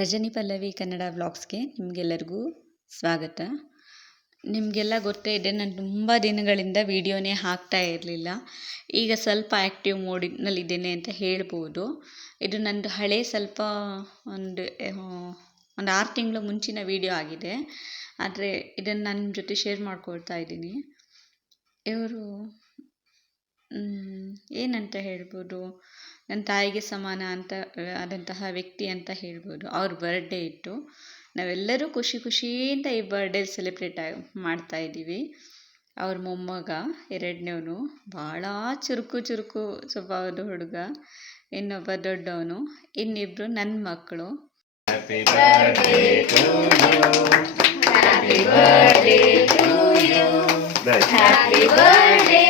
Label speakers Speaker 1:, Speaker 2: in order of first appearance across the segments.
Speaker 1: ರಜನಿ ಪಲ್ಲವಿ ಕನ್ನಡ ವ್ಲಾಗ್ಸ್ಗೆ ನಿಮಗೆಲ್ಲರಿಗೂ ಸ್ವಾಗತ. ನಿಮಗೆಲ್ಲ ಗೊತ್ತೇ ಇದೆ, ನಾನು ತುಂಬ ದಿನಗಳಿಂದ ವೀಡಿಯೋನೇ ಹಾಕ್ತಾ ಇರಲಿಲ್ಲ. ಈಗ ಸ್ವಲ್ಪ ಆ್ಯಕ್ಟಿವ್ ಮೋಡಿನಲ್ಲಿದ್ದೇನೆ ಅಂತ ಹೇಳ್ಬೋದು. ಇದು ನಂದು ಹಳೆ ಸ್ವಲ್ಪ ಒಂದು ಒಂದು ಆರು ತಿಂಗಳು ಮುಂಚಿನ ವೀಡಿಯೋ ಆಗಿದೆ. ಆದರೆ ಇದನ್ನು ನನ್ನ ಜೊತೆ ಶೇರ್ ಮಾಡ್ಕೊಳ್ತಾ ಇದ್ದೀನಿ. ಇವರು ಏನಂತ ಹೇಳ್ಬೋದು? ನನ್ನ ತಾಯಿಗೆ ಸಮಾನ ಅಂತ ಆದಂತಹ ವ್ಯಕ್ತಿ ಅಂತ ಹೇಳ್ಬೋದು. ಅವ್ರ ಬರ್ಡೇ ಇತ್ತು. ನಾವೆಲ್ಲರೂ ಖುಷಿ ಖುಷಿಯಿಂದ ಈ ಬರ್ಡೇ ಸೆಲೆಬ್ರೇಟ್ ಮಾಡ್ತಾ ಇದ್ದೀವಿ. ಅವ್ರ ಮೊಮ್ಮಗ ಎರಡನೇವನು ಭಾಳ ಚುರುಕು ಚುರುಕು ಸ್ವಭಾವದ ಹುಡುಗ. ಇನ್ನೊಬ್ಬ ದೊಡ್ಡವನು ಇನ್ನಿಬ್ಬರು ನನ್ನ ಮಕ್ಕಳು
Speaker 2: Happy birthday to you. Happy birthday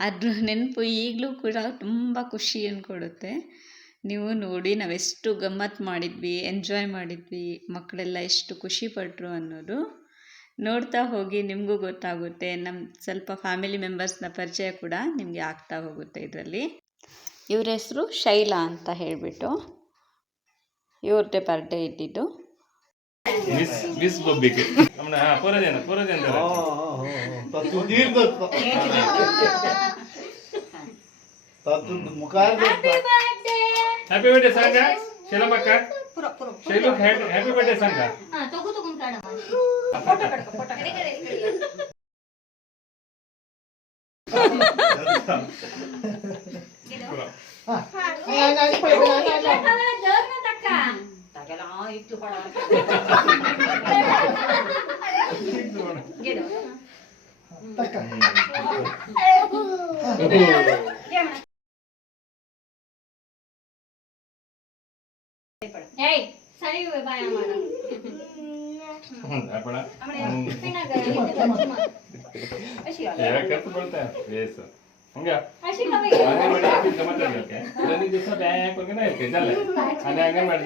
Speaker 1: ಅದ್ರ ನೆನಪು ಈಗಲೂ ಕೂಡ ತುಂಬ ಖುಷಿಯನ್ನು ಕೊಡುತ್ತೆ ನೀವು ನೋಡಿ ನಾವೆಷ್ಟು ಗಮ್ಮತ್ತು ಮಾಡಿದ್ವಿ ಎಂಜಾಯ್ ಮಾಡಿದ್ವಿ, ಮಕ್ಕಳೆಲ್ಲ ಎಷ್ಟು ಖುಷಿಪಟ್ಟರು ಅನ್ನೋದು ನೋಡ್ತಾ ಹೋಗಿ ನಿಮಗೂ ಗೊತ್ತಾಗುತ್ತೆ ನಮ್ಮ ಸ್ವಲ್ಪ ಫ್ಯಾಮಿಲಿ ಮೆಂಬರ್ಸ್ನ ಪರಿಚಯ ಕೂಡ ನಿಮಗೆ ಆಗ್ತಾ ಹೋಗುತ್ತೆ ಇದರಲ್ಲಿ. ಇವ್ರ ಹೆಸರು ಶೈಲಾ ಅಂತ ಹೇಳಿಬಿಟ್ಟು, ಇವ್ರದ್ದೇ ಬರ್ಡೇ ಇದ್ದಿದ್ದು.
Speaker 2: Miss ಮಿಸ್ Bobbiಗೆ ನಮ್ಮನ್ನ ಹಾ ಪೂರ ಜನ ಪೂರ ಜನ ಹ್ಯಾಪಿ ಬರ್ಡೇ ಸಂಘ ಶೈಲಮ್ಮಕ್ಕ ಶೈಲು ಹ್ಯಾಪಿ ಬರ್ಡೇ ಸಂಘ
Speaker 3: ಏಯ್ ಸರಿ ಬಾಯ ಮಾಡ
Speaker 2: ಅಪ್ಪಳ
Speaker 3: ಅಶಿ
Speaker 2: ಕತ್ತು ಬೀಳ್ತಾ ಬೇಸ್ ಹಂಗ
Speaker 3: ಅಶಿ ಕಮಗೆ
Speaker 2: ಅಂಗನವಾಡಿ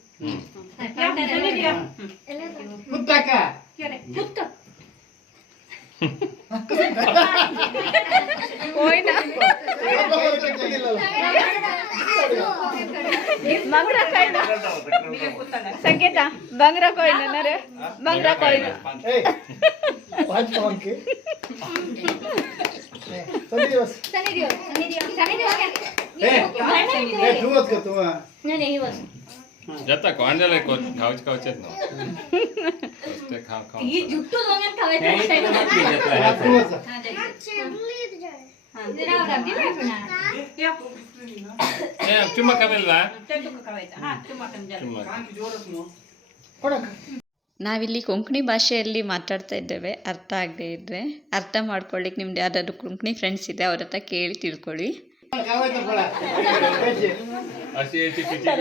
Speaker 2: ಮಕ್ಕ ಹ್ಯಾಪಿ ಬರ್ಡೇ ಸಂಘ
Speaker 1: ಸಂಕೇತ ಬಂಗ್ರ ಕಾಯಿನ್ ಅನ್ನಾರೆ. ಬಂಗ್ರ ಕಾಯಿನ್.
Speaker 3: ಸನಿ
Speaker 1: ನಾವಿಲ್ಲಿ ಕೊಂಕಣಿ ಭಾಷೆಯಲ್ಲಿ ಮಾತಾಡ್ತಾ ಇದ್ದೇವೆ ಅರ್ಥ ಆಗದೆ ಇದ್ರೆ ಅರ್ಥ ಮಾಡ್ಕೊಳ್ಳಿಕ್ಕೆ ನಿಮ್ದು ಯಾರಾದ್ರೂ ಕೊಂಕಣಿ ಫ್ರೆಂಡ್ಸ್ ಇದೆ ಅವ್ರ ಹತ್ರ ಕೇಳಿ ತಿಳ್ಕೊಳ್ಳಿ.
Speaker 2: Así es, chiquitito.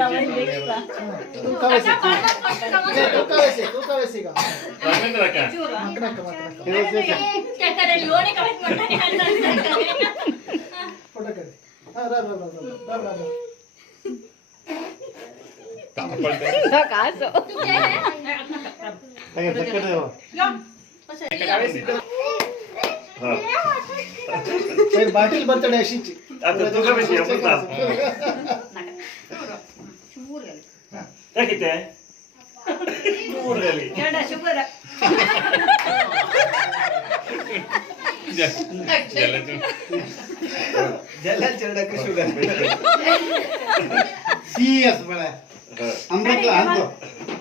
Speaker 2: Bottle birthday ಅಶಿಂಚಿ
Speaker 3: तुका माहिती आहे शंभर गेले
Speaker 2: काय
Speaker 1: किती
Speaker 4: आहे शंभर गेले
Speaker 5: येडा शंभर जलाल चेडा शुगर సీఎస్ మన అమృతలో అంతో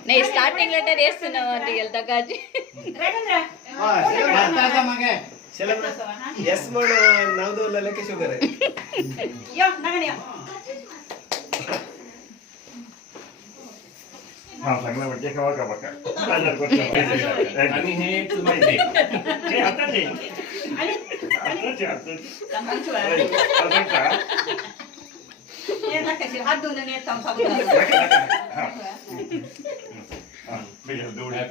Speaker 5: నేను స్టార్టింగ్
Speaker 2: లెటర్
Speaker 4: వేస్తున్నావు అంటే వెళ్తా కాజీ మగే बड़ा अमृत अंतो
Speaker 1: ನೇ ಸ್ಟಾರ್ಟಿಂಗ್ ಲೆಟರ್ ಎಷ್ಟು ನಾವು ಅಂತ ಹೇಳ್ತಾ ಕಾಜಿ
Speaker 4: भारताचा मगे
Speaker 5: ಎಸ್ ಮಾಡು ನಾವ್ದು ಲೆಕ್ಕ ಶುಗರ್ हा चांगला म्हणजे कवा का बघा
Speaker 2: आणि हे मेरे दौड़े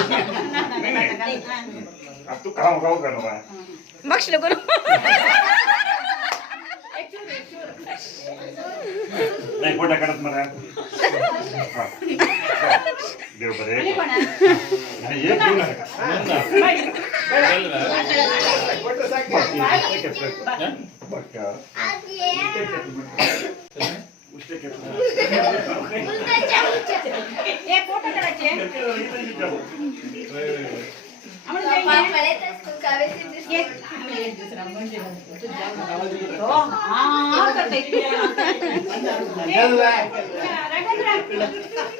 Speaker 5: नहीं नहीं अब
Speaker 6: तू कहाँ मुकाओ कर रहा
Speaker 5: बख्श लो गुरु
Speaker 6: नहीं कोटा करत मरा देव बरे
Speaker 7: नहीं
Speaker 6: ये क्यों ना
Speaker 4: कोटा साग बस क्या
Speaker 5: ఏ ఫోటో కడచే అమలు పాప పడే తస్కు
Speaker 8: కావే సిందిస్ ఏ
Speaker 7: అమలు దూసరా
Speaker 5: మంచి तो हाँ करते हैं रंगन रंग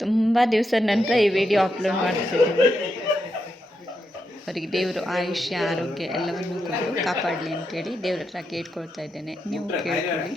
Speaker 5: ತುಂಬ ದಿವಸದ ನಂತರ ಈ ವಿಡಿಯೋ ಅಪ್ಲೋಡ್ ಮಾಡ್ತಿದ್ದೀನಿ. ಅವರಿಗೆ ದೇವರು ಆಯುಷ್ಯ ಆರೋಗ್ಯ ಎಲ್ಲವನ್ನೂ ಕೊಟ್ಟು ಕಾಪಾಡಲಿ ಅಂತೇಳಿ ದೇವ್ರ ಹತ್ರ ಕೇಳ್ಕೊಳ್ತಾ ಇದ್ದೇನೆ. ನೀವು ಕೇಳ್ಕೊಳ್ಳಿ.